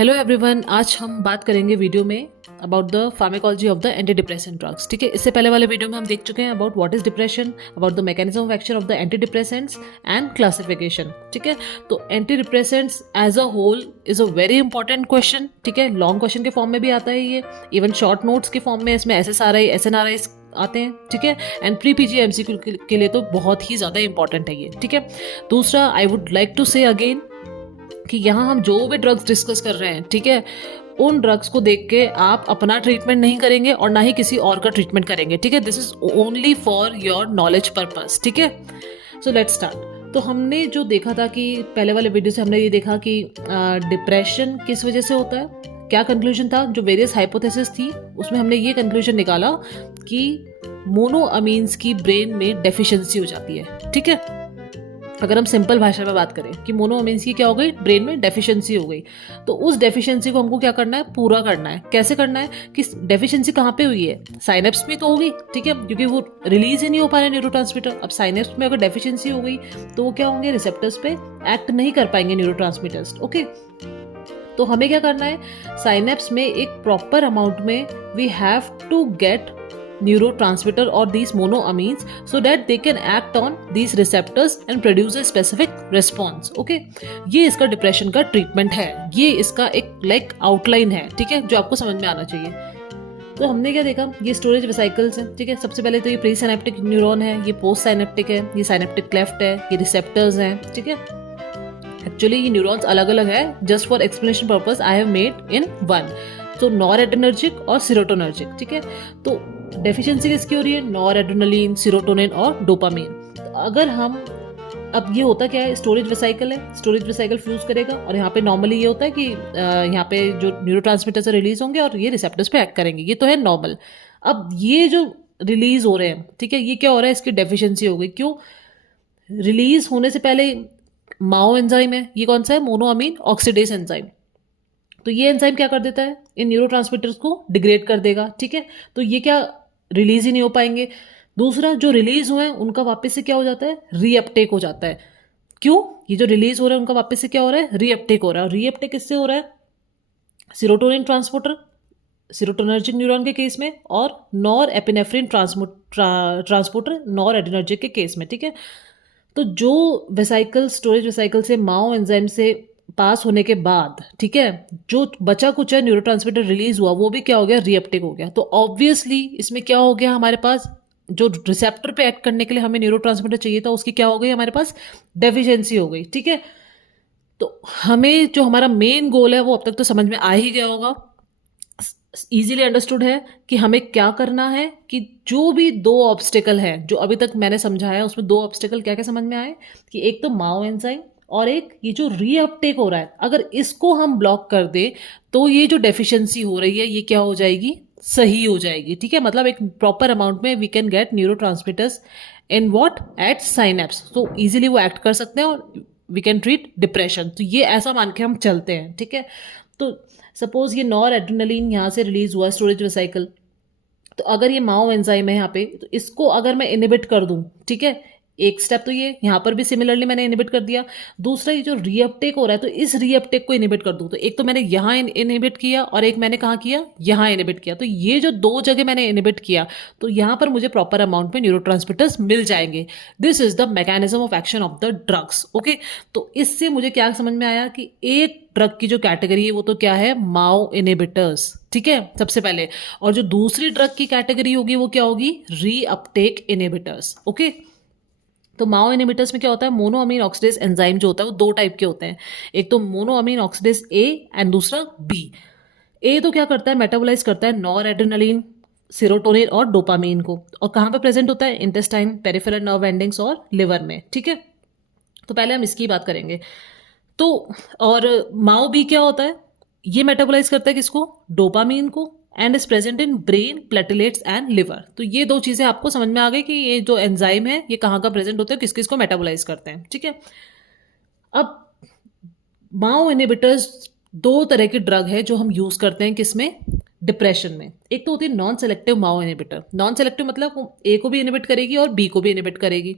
Hello everyone, आज हम बात करेंगे वीडियो में about the pharmacology of the anti depressant drugs. ठीक है, इससे पहले वाले वीडियो में हम देख चुके हैं about what is depression, about the mechanism of action of the antidepressants and classification. ठीक है, तो antidepressants as a whole is a very important question. ठीक है, लॉन्ग क्वेश्चन के फॉर्म में भी आता है ये, इवन शॉर्ट नोट्स के फॉर्म में इसमें SSRI SNRI आते हैं। ठीक है, एंड प्री PG MCQ के लिए तो बहुत ही ज़्यादा इंपॉर्टेंट है ये। ठीक है, दूसरा आई वुड लाइक टू से अगेन कि यहाँ हम जो भी ड्रग्स डिस्कस कर रहे हैं, ठीक है, उन ड्रग्स को देख के आप अपना ट्रीटमेंट नहीं करेंगे और ना ही किसी और का ट्रीटमेंट करेंगे। ठीक है, this is only for your knowledge purpose. ठीक है, सो लेट्स स्टार्ट। तो हमने जो देखा था कि पहले वाले वीडियो से हमने ये देखा कि डिप्रेशन किस वजह से होता है, क्या कंक्लूजन था, जो वेरियस हाइपोथेसिस थी उसमें हमने ये कंक्लूजन निकाला कि मोनोअमीन्स की ब्रेन में डेफिशिएंसी हो जाती है। ठीक है, अगर हम सिंपल भाषा में बात करें कि मोनोअमीन्स की क्या हो गई, ब्रेन में डेफिशिएंसी हो गई, तो उस डेफिशिएंसी को हमको क्या करना है, पूरा करना है। कैसे करना है कि डेफिशिएंसी कहाँ पे हुई है, साइनेप्स में तो होगी। ठीक है, क्योंकि वो रिलीज ही नहीं हो पा रहे न्यूरोट्रांसमीटर। अब साइनेप्स में अगर डेफिशिएंसी हो गई तो वो क्या होंगे, रिसेप्टर्स पे एक्ट नहीं कर पाएंगे न्यूरोट्रांसमीटर्स। ओके, तो हमें क्या करना है, साइनेप्स में एक प्रॉपर अमाउंट में we have to get neurotransmitter or these monoamines so that they can act on these receptors and produce a specific response. Okay, ये इसका डिप्रेशन का ट्रीटमेंट है, ये इसका एक आउटलाइन है। ठीक है, जो आपको समझ में आना चाहिए। तो हमने क्या देखा, ये स्टोरेज वेसिकल्स हैं। ठीक है, सबसे पहले तो ये प्री साइनेप्टिक न्यूरॉन है, ये पोस्ट साइनेप्टिक है, ये साइनेप्टिक क्लेफ्ट है, ये रिसेप्टर्स हैं। ठीक है, एक्चुअली ये न्यूरॉन्स अलग अलग है, just for explanation purpose I have made in one. तो नॉरएड्रेनर्जिक और सीरोटोनर्जिक। ठीक है, तो डेफिशिएंसी किसकी हो रही है, नॉरएड्रेनालिन, सीरोटोनिन और डोपामिन। तो अगर हम, अब ये होता क्या है, स्टोरेज वेसिकल है, स्टोरेज वेसिकल फ्यूज करेगा और यहाँ पे नॉर्मली ये होता है कि यहाँ पे जो न्यूरोट्रांसमीटर से रिलीज होंगे और ये रिसेप्टर्स पे एक्ट करेंगे, ये तो है नॉर्मल। अब ये जो रिलीज हो रहे हैं, ठीक है, ये क्या हो रहा है, इसकी डेफिशिएंसी हो गई। क्यों, रिलीज होने से पहले माओ एंजाइम है, ये कौन सा है, मोनोअमीन ऑक्सीडेज एंजाइम। तो ये एंजाइम क्या कर देता है, इन न्यूरोट्रांसमीटर्स को डिग्रेड कर देगा। ठीक है, तो ये क्या रिलीज ही नहीं हो पाएंगे। दूसरा, जो रिलीज हुए हैं उनका वापस से क्या हो जाता है, रीअपटेक हो जाता है। क्यों, ये जो रिलीज हो रहा है उनका वापस से क्या हो रहा है, रीअपटेक हो रहा है। और रीअपटेक किससे हो रहा है, सीरोटोनिन ट्रांसपोर्टर, सीरोटोनर्जिक न्यूरॉन के केस में, और nor epinephrine transporter nor adrenergic के केस में। ठीक है, तो जो वेसाइकल, स्टोरेज वेसाइकल से माओ एंजाइम से पास होने के बाद, ठीक है, जो बचा कुछ है न्यूरोट्रांसमीटर रिलीज हुआ, वो भी क्या हो गया, रीअपटेक हो गया। तो ऑब्वियसली इसमें क्या हो गया, हमारे पास जो रिसेप्टर पे एक्ट करने के लिए हमें न्यूरोट्रांसमीटर चाहिए था, उसकी क्या हो गई, हमारे पास डेफिशिएंसी हो गई। ठीक है, तो हमें जो हमारा मेन गोल है वो अब तक तो समझ में आ ही गया होगा, इजीली अंडरस्टूड है कि हमें क्या करना है। कि जो भी दो ऑब्स्टिकल हैं जो अभी तक मैंने समझाया, उसमें दो ऑब्स्टिकल क्या क्या समझ में आए, कि एक तो माओ एंजाइम और एक ये जो रीअपटेक हो रहा है, अगर इसको हम ब्लॉक कर दे तो ये जो डेफिशिएंसी हो रही है ये क्या हो जाएगी, सही हो जाएगी। ठीक है, मतलब एक प्रॉपर अमाउंट में we can get neurotransmitters in what, at synapse, तो इजीली वो एक्ट कर सकते हैं और वी कैन ट्रीट डिप्रेशन। तो ये ऐसा मान के हम चलते हैं। ठीक है, तो सपोज ये नॉर एड्रेनालिन यहाँ से रिलीज हुआ स्टोरेज वेसिकल, तो अगर ये माओ एंजाइम है यहाँ पे, तो इसको अगर मैं इनिबिट कर दूं, ठीक है, एक स्टेप तो ये यहाँ पर भी सिमिलरली मैंने इनिबिट कर दिया। दूसरा, ये जो रीअपटेक हो रहा है, तो इस रीअपटेक को इनिबिट कर दूं, तो एक तो मैंने यहाँ इनिबिट किया और एक मैंने कहाँ किया, यहाँ इनिबिट किया। तो ये जो दो जगह मैंने इनिबिट किया, तो यहाँ पर मुझे प्रॉपर अमाउंट में न्यूरोट्रांसमीटर्स मिल जाएंगे। This is the mechanism of action of the drugs. Okay, तो इससे मुझे क्या समझ में आया कि एक ड्रग की जो कैटेगरी है वो तो क्या है, माओ इनिबिटर्स। ठीक है, सबसे पहले। और जो दूसरी ड्रग की कैटेगरी होगी वो क्या होगी, रीअपटेक इनिबिटर्स। ओके, तो माओ इनिबिटर्स में क्या होता है, मोनोअमीन ऑक्सीडेज एंजाइम जो होता है वो दो टाइप के होते हैं, एक तो मोनोअमीन ऑक्सीडेज ए एंड दूसरा बी। ए तो क्या करता है, मेटाबोलाइज करता है नॉर एड्रेनालिन, सीरोटोनिन और डोपामीन को, और कहाँ पे प्रेजेंट होता है, इंटेस्टाइन, पेरिफेरल नर्व एंडिंग्स और लिवर में। ठीक है, तो पहले हम इसकी बात करेंगे। तो और माओ बी क्या होता है, ये मेटाबोलाइज करता है किसको, डोपामीन को, and is present in brain, platelets and liver. तो ये दो चीजें आपको समझ में आ गई कि ये जो एंजाइम है ये कहाँ का प्रेजेंट होता है, किस किस को मेटाबोलाइज करते हैं। ठीक है, अब माओ इनिबिटर्स दो तरह के ड्रग है जो हम यूज करते हैं किसमें, डिप्रेशन में। एक तो होती है नॉन सेलेक्टिव माओ इनिबिटर। नॉन सेलेक्टिव मतलब वो ए को भी इनिबिट करेगी और बी को भी इनिबिट करेगी।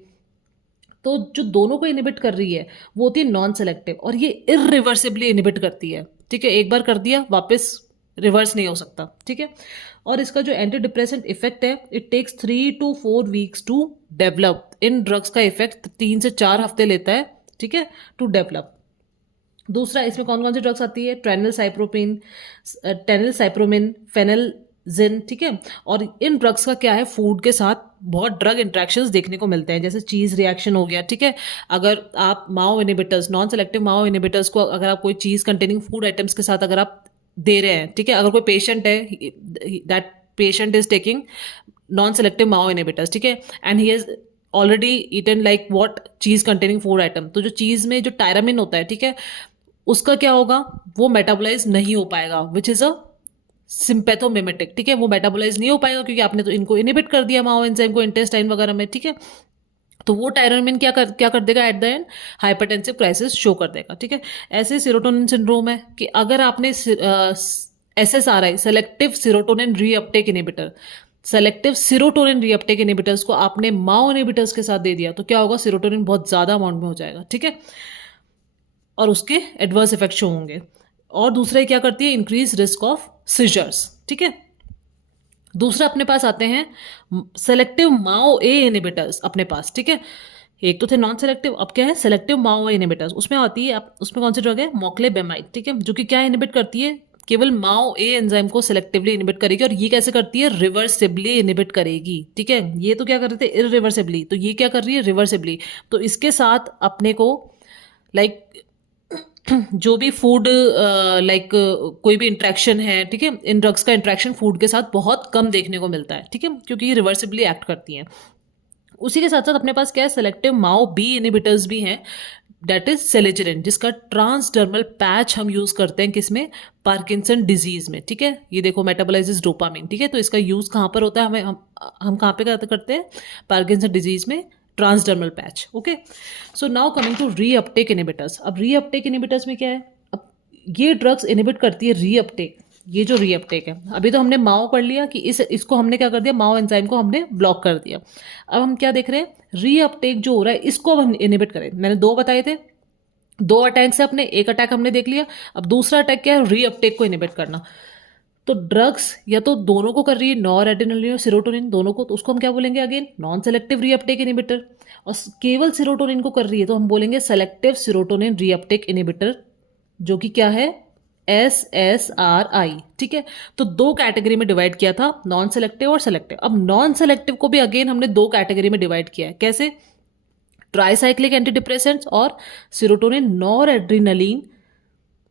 तो जो दोनों को इनिबिट कर रही है वो होती है नॉन सेलेक्टिव, और ये इरिवर्सिबली इनिबिट करती है। ठीक है, एक बार कर दिया वापस रिवर्स नहीं हो सकता, ठीक है। और इसका जो एंटी डिप्रेसेंट इफेक्ट है, it takes 3 to 4 weeks to develop. इन ड्रग्स का इफेक्ट 3 से 4 हफ्ते लेता है, ठीक है, टू डेवलप। दूसरा, इसमें कौन कौन सी ड्रग्स आती है, टेनिलसाइप्रोमिन, फेनलजिन, ठीक है। और इन ड्रग्स का क्या है, फूड के साथ बहुत ड्रग इंट्रैक्शंस देखने को मिलते हैं, जैसे चीज़ रिएक्शन हो गया, ठीक है। अगर आप माओ inhibitors, non selective MAO inhibitors को अगर आप कोई चीज़ कंटेनिंग फूड आइटम्स के साथ अगर आप दे रहे हैं, ठीक है, अगर कोई पेशेंट है, that patient is taking non selective MAO inhibitors, ठीक है, and he has already eaten like what, cheese containing food item, तो जो चीज़ में जो टायरामिन होता है, ठीक है, उसका क्या होगा, वो मेटाबोलाइज नहीं हो पाएगा, विच इज़ अ सिंपैथोमिमेटिक, ठीक है, वो मेटाबोलाइज नहीं हो पाएगा क्योंकि आपने तो इनको इनिबिट कर दिया माओ एंजाइम को इंटेस्टाइन वगैरह में, ठीक है। तो वो टायरामिन क्या कर देगा, at the end hypertensive crisis show कर देगा, ठीक है। ऐसे सीरोटोनिन सिंड्रोम है कि अगर आपने SSRI, selective serotonin reuptake inhibitor, selective serotonin reuptake inhibitors को आपने माओ इनिबिटर्स के साथ दे दिया तो क्या होगा, सीरोटोनिन बहुत ज़्यादा अमाउंट में हो जाएगा, ठीक है, और उसके एडवर्स इफेक्ट शो होंगे। और दूसरा क्या करती है, इंक्रीज रिस्क ऑफ सीजर्स, ठीक है। दूसरा अपने पास आते हैं सेलेक्टिव माओ ए इनिबिटर्स अपने पास, ठीक है। एक तो थे नॉन सेलेक्टिव, अब क्या है, सेलेक्टिव माओ ए इनिबिटर्स। उसमें आती है, उसमें कौन सी ड्रग है, मोक्लेबेमाइड, ठीक है, जो कि क्या इनिबिट करती है, केवल माओ ए एंजाइम को सेलेक्टिवली इनिबिट करेगी। और ये कैसे करती है, रिवर्सिबली इनिबिट करेगी, ठीक है। ये तो क्या कर रहे थे, इरिवर्सिबली, तो ये क्या कर रही है, रिवर्सिबली। तो इसके साथ अपने को लाइक जो भी फूड लाइक कोई भी इंट्रैक्शन है, ठीक है, इन ड्रग्स का इंट्रैक्शन फूड के साथ बहुत कम देखने को मिलता है, ठीक है, क्योंकि ये रिवर्सिबली एक्ट करती हैं। उसी के साथ साथ अपने पास क्या है, सेलेक्टिव माओ बी इनिबिटर्स भी हैं, दैट इज सेलेजरिन, जिसका ट्रांसडर्मल पैच हम यूज करते हैं किसमें, पार्किंसन डिजीज में, ठीक है। ये देखो मेटाबोलाइजेस डोपामिन, ठीक है, तो इसका यूज कहाँ पर होता है, हम कहाँ पे करते हैं, पार्किंसन डिजीज में, transdermal patch, okay. So now coming to reuptake inhibitors. अब रीअपटेक इनिबिटर्स में क्या है, अब ये ड्रग्स इनिबिट करती है रीअपटेक। ये जो रीअपटेक है, अभी तो हमने माओ पढ़ लिया कि इसको हमने क्या कर दिया, माओ एंजाइम को हमने ब्लॉक कर दिया। अब हम क्या देख रहे हैं, रीअपटेक जो हो रहा है इसको अब हम इनिबिट करें। मैंने 2 बताए थे, 2 अटैक से अपने एक अटैक हमने देख लिया, अब दूसरा अटैक क्या है, रीअपटेक को इनिबिट करना। तो ड्रग्स या तो दोनों को कर रही है, नॉर एड्रेनलिन और सीरोटोनिन दोनों को, तो उसको हम क्या बोलेंगे, again non selective reuptake inhibitor. और केवल सीरोटोनिन को कर रही है तो हम बोलेंगे सेलेक्टिव सीरोटोनिन रीअपटेक इनिबिटर, जो कि क्या है, SSRI, ठीक है। तो 2 कैटेगरी में डिवाइड किया था, नॉन सेलेक्टिव और सेलेक्टिव। अब नॉन सेलेक्टिव को भी अगेन हमने 2 कैटेगरी में डिवाइड किया है, कैसे, ट्राइसाइक्लिक एंटी डिप्रेसेंट्स और serotonin nor adrenaline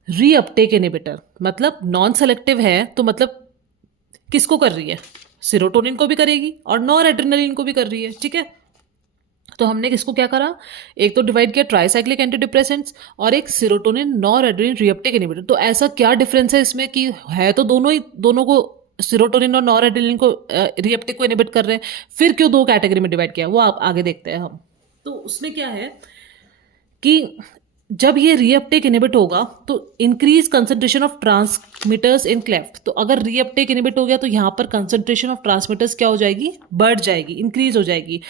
reuptake inhibitor. मतलब नॉन सेलेक्टिव है तो मतलब किसको कर रही है, सीरोटोनिन को भी करेगी और नॉर एड्रेनलिन को भी कर रही है, ठीक है। तो हमने किसको क्या करा, एक तो डिवाइड किया ट्राइसाइक्लिक एंटी डिप्रेसेंट्स और एक serotonin nor adrenaline reuptake inhibitor. तो ऐसा क्या डिफरेंस है इसमें कि है तो दोनों को सीरोटोनिन और नॉर एड्रेनलिन को रीअपटेक को इनिबिट कर रहे हैं, फिर क्यों 2 कैटेगरी में डिवाइड किया, वो आप आगे देखते हैं हम। तो उसमें क्या है कि जब ये रीअपटेक इनिबिट होगा तो increase concentration of transmitters in cleft. तो अगर रीअपटेक इनिबिट हो गया तो यहाँ पर कंसंट्रेशन ऑफ ट्रांसमिटर्स क्या हो जाएगी, बढ़ जाएगी, इंक्रीज हो जाएगी।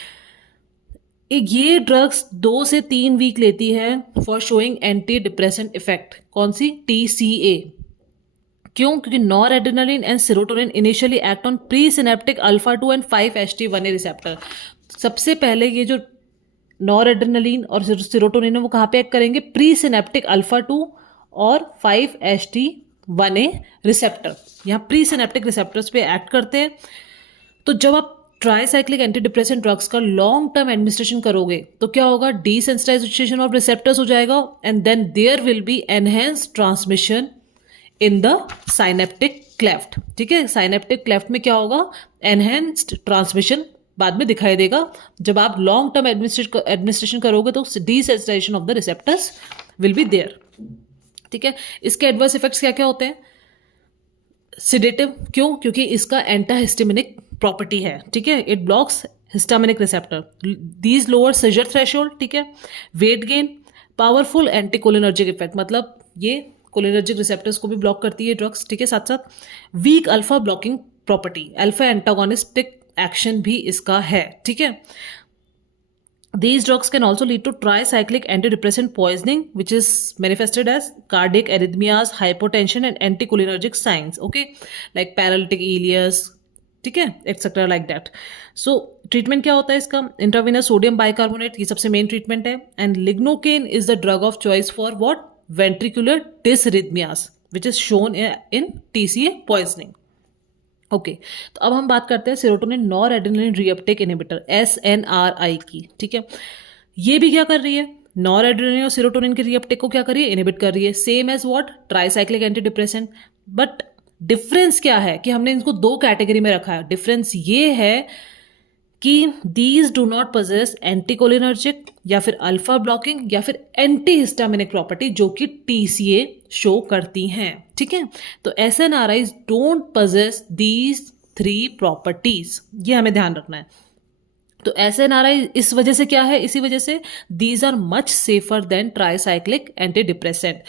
ये ड्रग्स 2 से 3 वीक लेती है for showing anti depressant effect. कौन सी, TCA। क्यों, क्योंकि nor adrenaline and serotonin initially act on pre synaptic alpha 2 and 5-HT1A receptor. सबसे पहले ये जो नॉर एड्रेनलिन और सीरोटोनिन है वो कहाँ पे एक्ट करेंगे, प्री सिनेप्टिक अल्फा 2 और 5-HT1A रिसेप्टर, यहाँ प्री सिनेप्टिक रिसेप्टर्स पे एक्ट करते हैं। तो जब आप ट्राइसाइक्लिक एंटी डिप्रेसेंट ड्रग्स का लॉन्ग टर्म एडमिनिस्ट्रेशन करोगे तो क्या होगा, डीसेंसिटाइजेशन ऑफ रिसेप्टर्स हो जाएगा and then there will be enhanced transmission in the synaptic cleft, ठीक है। साइनेप्टिक क्लेफ्ट में क्या होगा, एनहेंस्ड ट्रांसमिशन बाद में दिखाई देगा। जब आप लॉन्ग टर्म एडमिनिस्ट्रेशन करोगे तो desensitisation of the receptors will be there, ठीक है। इसके एडवर्स इफेक्ट्स क्या क्या होते हैं, सिडेटिव, क्यों, क्योंकि इसका एंटाहिस्टामिनिक प्रॉपर्टी है, ठीक है, it blocks histaminic receptor, these lower seizure threshold, ठीक है। Weight gain, powerful anticholinergic effect, मतलब ये कोलिनर्जिक रिसेप्टर्स को भी ब्लॉक करती है ड्रग्स, ठीक है। साथ साथ weak alpha blocking property, alpha antagonistic action भी इसका है, ठीक है। These drugs can also lead to tricyclic antidepressant poisoning, which is manifested as cardiac arrhythmias, hypotension, and anticholinergic signs. Okay, like paralytic ileus, ठीक है, etcetera like that. So treatment क्या होता है इसका? इंट्रावेनस सोडियम बाइकार्बोनेट, ये सबसे main treatment है. And lignocaine is the drug of choice for what? Ventricular dysrhythmias, which is shown in TCA poisoning. Okay, तो अब हम बात करते हैं serotonin nor adrenaline reuptake inhibitor, SNRI की. ठीक है, ये भी क्या कर रही है? नॉर एड्रेनलिन और सेरोटोनिन के रीअपटेक को क्या कर रही है? इनहिबिट कर रही है. Same as what? Tricyclic antidepressant. But difference क्या है कि हमने इनको दो कैटेगरी में रखा है. डिफरेंस ये है कि these do not possess anticholinergic या फिर अल्फा ब्लॉकिंग या फिर एंटी हिस्टामिनिक प्रॉपर्टी जो कि टीसीए शो करती हैं. ठीक है, तो SNRIs don't possess these 3 properties, ये हमें ध्यान रखना है. तो SNRI इस वजह से क्या है? इसी वजह से these are much safer than tricyclic antidepressant.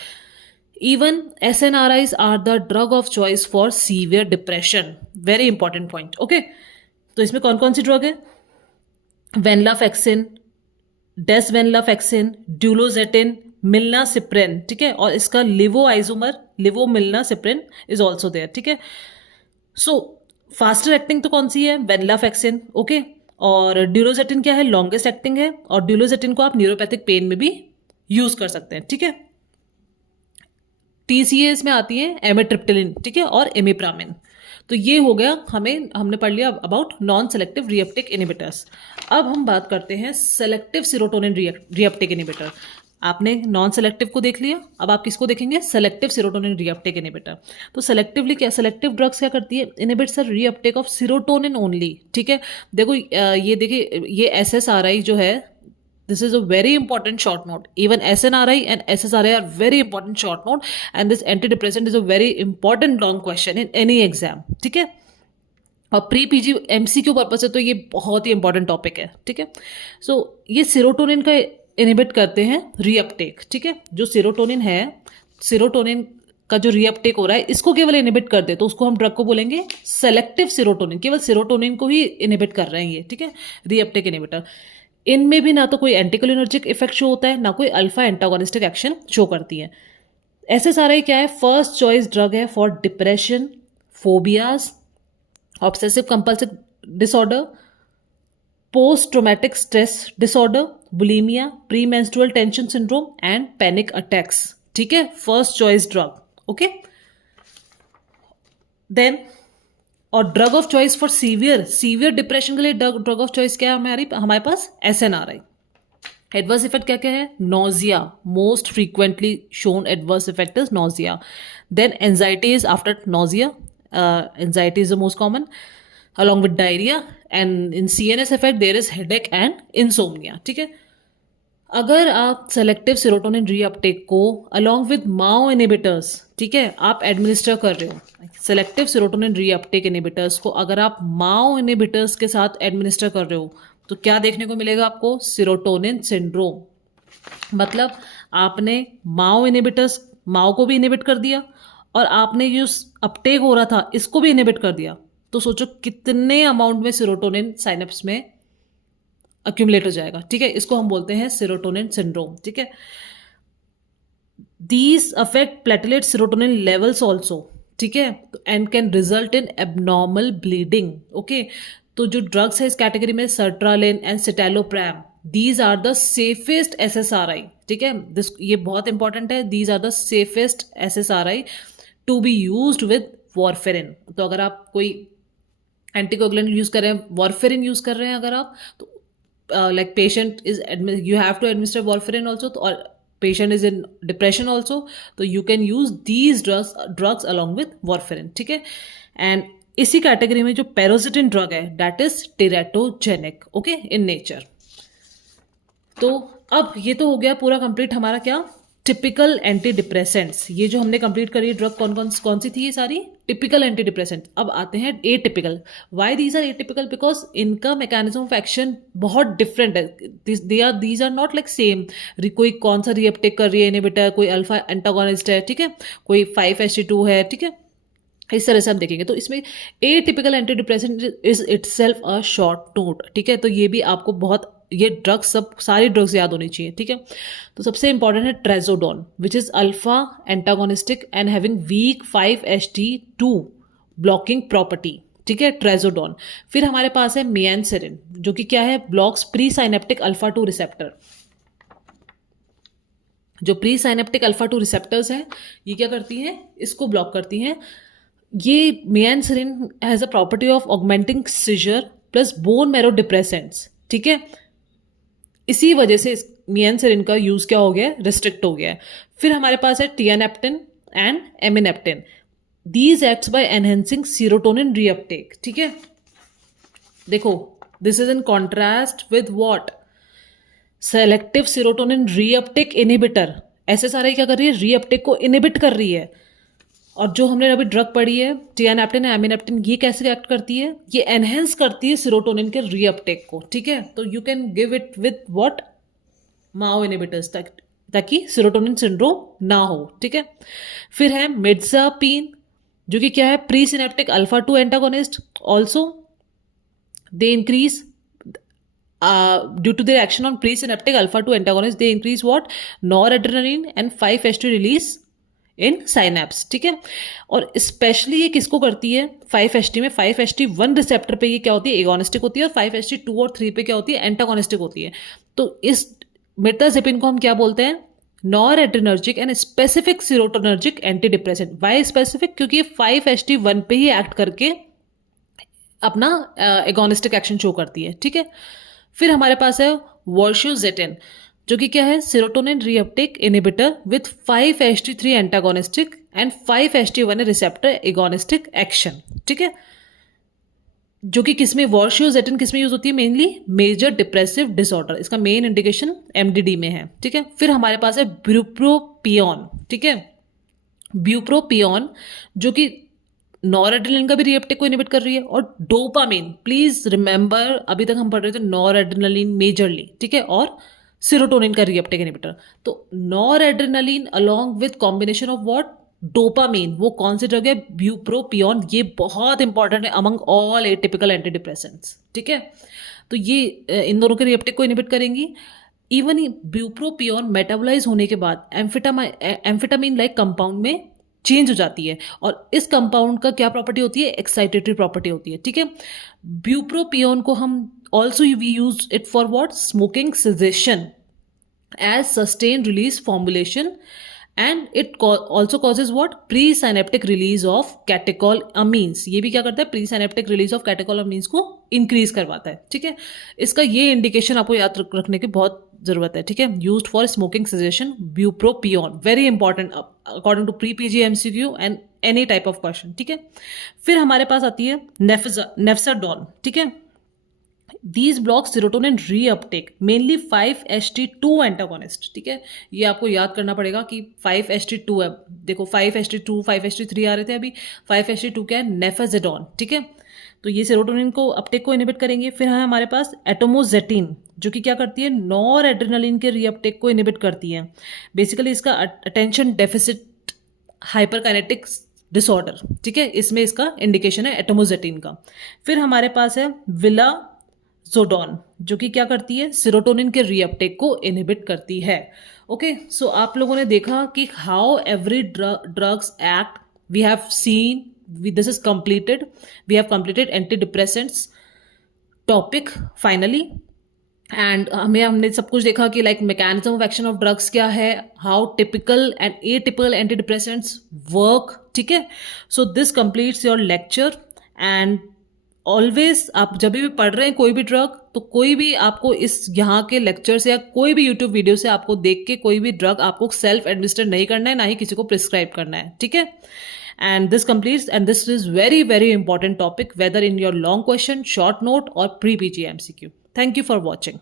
Even SNRIs are the drug of choice for severe depression. Very important point. Okay, तो इसमें कौन कौन सी ड्रग है? वेनलाफेक्सिन, डेसवेनलाफेक्सिन, ड्यूलोजेटिन, मिलनासिप्रिन. ठीक है, और इसका लिवो आइजोमर लिवोमिलनासिप्रिन इज ऑल्सो देयर. ठीक है, सो फास्टर एक्टिंग तो कौन सी है? वेनलाफेक्सिन. ओके, और ड्यूलोजेटिन क्या है? लॉन्गेस्ट एक्टिंग है, और ड्यूलोजेटिन को आप न्यूरोपैथिक पेन में भी यूज कर सकते हैं. ठीक है, TCAs में आती है एमिट्रिप्टिलिन. ठीक है, और एमिप्रामिन. तो ये हो गया, हमने पढ़ लिया about non selective reuptake inhibitors. अब हम बात करते हैं सेलेक्टिव सेरोटोनिन रीअपटेक इनहिबिटर. आपने नॉन सेलेक्टिव को देख लिया, अब आप किसको देखेंगे? Selective serotonin reuptake inhibitor. तो सेलेक्टिवली क्या, सेलेक्टिव ड्रग्स क्या करती है? Inhibits the reuptake of serotonin only. ठीक है, देखो ये देखिए, ये SSRI जो है, this is a very important short note. Even SNRI and SSRI are very important short note, and this antidepressant is a very important long question in any exam. ठीक है, और प्री पीजी MCQ पर्पज से तो ये बहुत ही important topic है. ठीक है, सो ये सेरोटोनिन का इनहिबिट करते हैं रीअपटेक. ठीक है, जो सेरोटोनिन है, सेरोटोनिन का जो रीअपटेक हो रहा है, इसको केवल इनहिबिट कर दे तो उसको हम ड्रग को बोलेंगे सेलेक्टिव सेरोटोनिन. केवल सेरोटोनिन को ही इनहिबिट कर रहे हैं ये. ठीक है, रीअपटेक इनहिबिटर. इनमें भी ना तो कोई एंटीकोलिनर्जिक इफेक्ट शो होता है, ना कोई अल्फा एंटागोनिस्टिक एक्शन शो करती है. SSRI क्या है? फर्स्ट चॉइस ड्रग है for depression, phobias, obsessive compulsive disorder, post traumatic stress disorder, bulimia, pre menstrual tension syndrome and panic attacks. ठीक है, first choice drug. Okay, then और drug of choice for severe depression के लिए drug of choice क्या है हमारे पास? SNRI. Adverse effect क्या क्या है? Nausea, most frequently shown adverse effect is nausea. Then anxiety is after nausea, anxiety is the most common along with diarrhoea, and in CNS effect there is headache and insomnia. ठीक है, अगर आप selective serotonin reuptake को along with MAO inhibitors, ठीक है, आप administer कर रहे हो सेलेक्टिव सेरोटोनिन रीअपटेक इनहिबिटर्स को, अगर आप माओ इनहिबिटर्स के साथ एडमिनिस्टर कर रहे हो, तो क्या देखने को मिलेगा आपको? Serotonin syndrome. मतलब आपने माओ इनहिबिटर्स, माओ को भी इनहिबिट कर दिया, और आपने जो अपटेक हो रहा था इसको भी इनहिबिट कर दिया. तो सोचो कितने अमाउंट में सेरोटोनिन साइनेप्स में अक्यूमुलेट हो जाएगा. ठीक है, इसको हम बोलते हैं सेरोटोनिन सिंड्रोम. ठीक है, these affect platelet serotonin levels also. ठीक है, and can result in abnormal bleeding. Okay, तो जो ड्रग्स है इस कैटेगरी में sertraline and citalopram, these are the safest SSRI. ठीक है, ये बहुत इंपॉर्टेंट है. These are the safest SSRI to be used with warfarin. तो अगर आप कोई एंटीकोगुलेंट यूज कर रहे हैं, वॉरफेरिन यूज कर रहे हैं अगर आप, तो like patient is you have to administer warfarin also, or patient is in depression also, so you can use these drugs along with warfarin. ठीक है, एंड इसी कैटेगरी में जो पैरोजिटिन ड्रग है that is teratogenic. Okay, in nature. तो अब ये तो हो गया पूरा कंप्लीट हमारा क्या? Typical anti depressants. ये जो हमने कंप्लीट करी ड्रग कौन सी थी? ये सारी टिपिकल एंटी डिप्रेसेंट. अब आते हैं atypical. Why these are atypical? Because इनका मैकेनिज्म ऑफ एक्शन बहुत डिफरेंट है. These are not like same. कोई कौन सा रीअपटेक कर रही है इनहिबिटर, कोई अल्फा एंटागोनिस्ट है, ठीक है, कोई 5-HT2 है. ठीक है, इस तरह से हम देखेंगे. तो इसमें atypical anti depressant is itself a short note. ठीक है, तो ये भी आपको बहुत ये ड्रग्स सब सारी ड्रग्स याद होनी चाहिए, ठीक है। तो सबसे इंपॉर्टेंट है trazodone which is alpha antagonistic and having weak 5-HT2 blocking property, ठीक है, ट्रेजोडोन। फिर हमारे पास है मियानसेरिन जो कि क्या है, blocks pre synaptic alpha 2 receptor. जो प्री साइनेप्टिक अल्फा 2 रिसेप्टर्स हैं ये क्या करती हैं, इसको ब्लॉक करती हैं। ये mianserin has a property of augmenting seizure plus bone marrow depressants, ठीक है। इसी वजह से मियानसेरिन का यूज़ क्या हो गया है, रिस्ट्रिक्ट हो गया है। फिर हमारे पास है tianeptine and amineptine. These acts by enhancing serotonin reuptake, ठीक है। देखो this is in contrast with what, selective serotonin reuptake inhibitor. SSRI क्या कर रही है, रीअपटेक को इनहिबिट कर रही है। और जो हमने अभी ड्रग पढ़ी है टियानेप्टिन एमिनेप्टिन, ये कैसे एक्ट करती है, ये एनहेंस करती है सीरोटोनिन के रीअपटेक को, ठीक है। तो you can give it with what, Mao inhibitors, ताकि सीरोटोनिन सिंड्रोम ना हो, ठीक है। फिर है मिर्जापीन जो कि क्या है, pre synaptic alpha 2 antagonist. Also they increase due to their action on presynaptic alpha 2 antagonist, they increase what, noradrenaline and 5-HT release in synapse, ठीक है। और स्पेशली ये किसको करती है, 5-HT में 5-HT1 रिसेप्टर पे ये क्या होती है, एगोनिस्टिक होती है, और 5-HT2 और 3 पे क्या होती है, एंटागोनिस्टिक होती है। तो इस मिर्ताजिपिन को हम क्या बोलते हैं, noradrenergic and specific serotonergic anti depressant. Why specific, क्योंकि ये 5-HT1 पे ही एक्ट करके अपना एगोनिस्टिक एक्शन शो करती है, ठीक है। फिर हमारे पास है वर्शोजेटिन जो कि क्या है, serotonin reuptake inhibitor with 5-HT3 antagonistic and 5-HT1 receptor agonistic action, ठीक है। जो कि किसमें, वर्शोजेटिन किसमें यूज होती है, मेनली मेजर डिप्रेसिव डिसऑर्डर। इसका मेन इंडिकेशन MDD में है, ठीक है। फिर हमारे पास है ब्यूप्रोपियोन, ठीक है। ब्यूप्रोपियोन जो कि नॉरएड्रेनालिन का भी रीअपटेक को इनहिबिट कर रही है। और डोपामिन, प्लीज रिमेंबर अभी तक हम पढ़ रहे थे नॉरएड्रेनालिन मेजरली, ठीक है, और सीरोटोनिन का रीअपटेक इनहिबिटर। तो noradrenaline along with combination of what, dopamine, वो कौन सी ड्रग है, ब्यूप्रोपियोन। ये बहुत इंपॉर्टेंट है among all atypical anti depressants, ठीक है। तो ये इन दोनों के रीअपटेक को इनहिबिट करेंगी। इवन ब्यूप्रोपियोन मेटाबोलाइज होने के बाद एम्फेटामिन लाइक कंपाउंड में चेंज हो जाती है। और इस कंपाउंड का क्या प्रॉपर्टी होती है, एक्साइटेटरी प्रॉपर्टी होती है, ठीक है। ब्यूप्रोपियोन को हम also we use it for what, smoking cessation as sustain release formulation and it also causes what, pre synaptic release of catechol amines. ये भी क्या करता है, pre synaptic release of catechol amines को इंक्रीज करवाता है, ठीक है। इसका ये इंडिकेशन आपको याद रखने की बहुत जरूरत है, ठीक है। Used for smoking cessation, bupropion, very important according to pre PG MCQ and any type of question, ठीक है। फिर हमारे पास आती है नेफ्साडोन, ठीक है। These block serotonin reuptake, mainly 5-HT2 antagonist, ठीक है। ये आपको याद करना पड़ेगा कि 5-HT2 है। देखो 5-HT2 5-HT3 आ रहे थे, अभी 5-HT2 क्या है, नेफेजेडोन, ठीक है। तो ये सेरोटोनिन को अपटेक को इनहिबिट करेंगे। फिर है हमारे पास एटोमोजेटिन जो कि क्या करती है, नॉरएड्रेनालिन के रीअपटेक को इनहिबिट करती है। बेसिकली इसका अटेंशन डेफिसिट हाइपरकाइनेटिक डिसऑर्डर, ठीक है, इसमें इसका इंडिकेशन है एटोमोजेटिन का। फिर हमारे पास है विलाजोडोन जो कि क्या करती है, सेरोटोनिन के रीअपटेक को इनहिबिट करती है। ओके, सो आप लोगों ने देखा कि how every drugs act, we have seen, this is completed, we have completed antidepressants topic finally, and हमने सब कुछ देखा कि like mechanism of action of drugs क्या है, how typical and atypical antidepressants work, ठीक है। So this completes your lecture. And always आप जब भी पढ़ रहे हैं कोई भी ड्रग, तो कोई भी आपको इस यहाँ के लेक्चर से या कोई भी यूट्यूब वीडियो से आपको देख के कोई भी ड्रग आपको सेल्फ एडमिनिस्टर नहीं करना है, ना ही किसी को प्रिस्क्राइब करना है, ठीक है। And this completes, and this is very important topic, whether in your long question, short note or pre-PG MCQ. Thank you for watching.